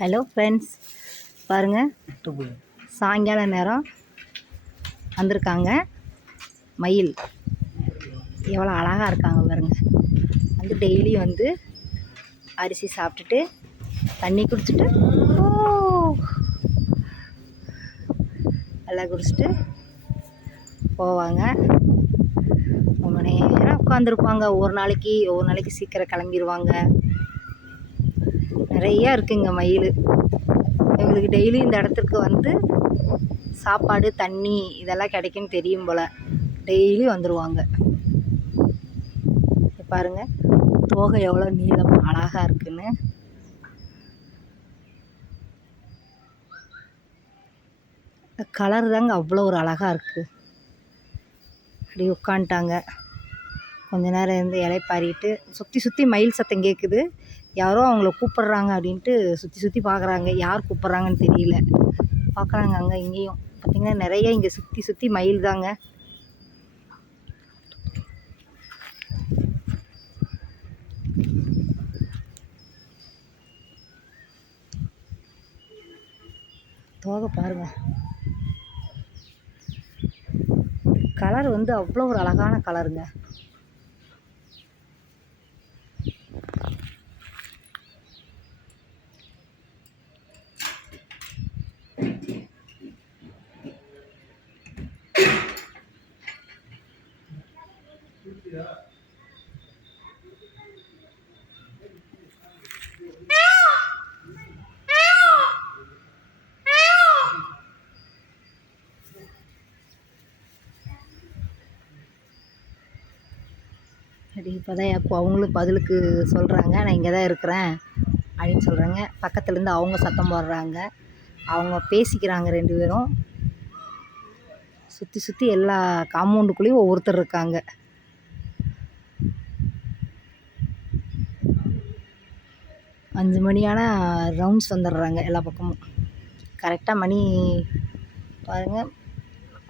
Hello friends, பாருங்கள், சாயங்கால நேரம் வந்திருக்காங்க. மயில் எவ்வளோ அழகாக இருக்காங்க பாருங்கள். வந்து டெய்லி வந்து அரிசி சாப்பிட்டுட்டு தண்ணி குடிச்சிட்டு நல்லா குடிச்சிட்டு போவாங்க. ரொம்ப நேரம் உட்காந்துருப்பாங்க. ஒவ்வொரு நாளைக்கு சீக்கிரம் கிளம்பிடுவாங்க. நிறையா இருக்குங்க மயில். எங்களுக்கு டெய்லி இந்த இடத்துக்கு வந்து சாப்பாடு தண்ணி இதெல்லாம் கிடைக்குன்னு தெரியும் போல் டெய்லி வந்துடுவாங்க. பாருங்கள், தோகை எவ்வளோ நீளம் அழகாக இருக்குன்னு. கலர் தாங்க அவ்வளோ ஒரு அழகாக இருக்குது. அப்படி உட்காந்துட்டாங்க. கொஞ்ச நேரம் இருந்து இலைப்பாரிட்டு சுற்றி மயில் சத்தம் கேட்குது. யாரோ அவங்கள கூப்பிட்றாங்க அப்படின்ட்டு சுற்றி பார்க்குறாங்க. யார் கூப்பிட்றாங்கன்னு தெரியல. பார்க்குறாங்க அங்கே இங்கேயும். பார்த்திங்கன்னா நிறைய இங்கே சுற்றி மயில் தாங்க. தோகை பாருங்க, கலர் வந்து அவ்வளோ ஒரு அழகான கலருங்க. சரி, இப்போ தான் அவங்களும் பதிலுக்கு சொல்கிறாங்க, நான் இங்கே தான் இருக்கிறேன் அப்படின்னு சொல்கிறாங்க. பக்கத்துலேருந்து அவங்க சத்தம் போடுறாங்க. அவங்க பேசிக்கிறாங்க 2 பேரும். சுற்றி எல்லா காம்பவுண்டுக்குள்ளேயும் ஒவ்வொருத்தர் இருக்காங்க. அஞ்சு மணியான ரவுண்ட்ஸ் வந்துடுறாங்க எல்லா பக்கமும். கரெக்டாக மணி பாருங்கள்,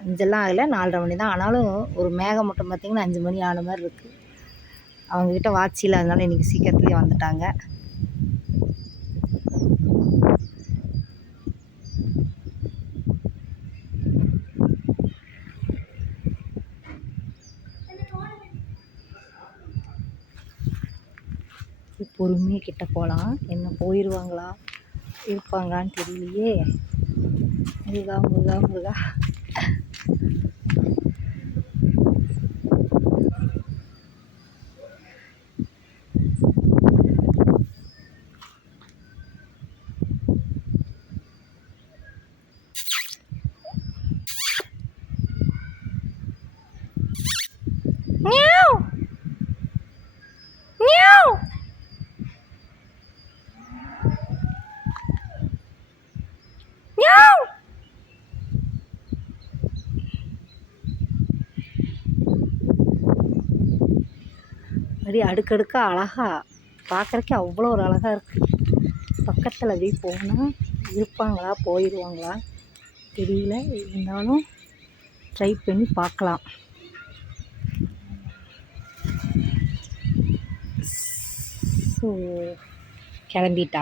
5எல்லாம் ஆகலை, 4:30 மணி தான். ஆனாலும் ஒரு மேகம் மட்டும் பார்த்திங்கன்னா 5 மணி ஆன மாதிரி இருக்குது. அவங்கக்கிட்ட வாட்ச் இல்லை, அதனால இன்றைக்கி சீக்கிரத்துலேயே வந்துட்டாங்க. பொறுமையாக கிட்ட போகலாம். என்ன போயிடுவாங்களா இருப்பாங்களான்னு தெரியலையே. முருகா. அப்படியே அடுக்கடுக்காக அழகாக பார்க்குறக்கே அவ்வளோ ஒரு அழகாக இருக்குது. பக்கத்தில் அப்படியே போனால் இருப்பாங்களா போயிடுவாங்களா தெரியல. இருந்தாலும் ட்ரை பண்ணி பார்க்கலாம். ஸோ கிளம்பிட்டா.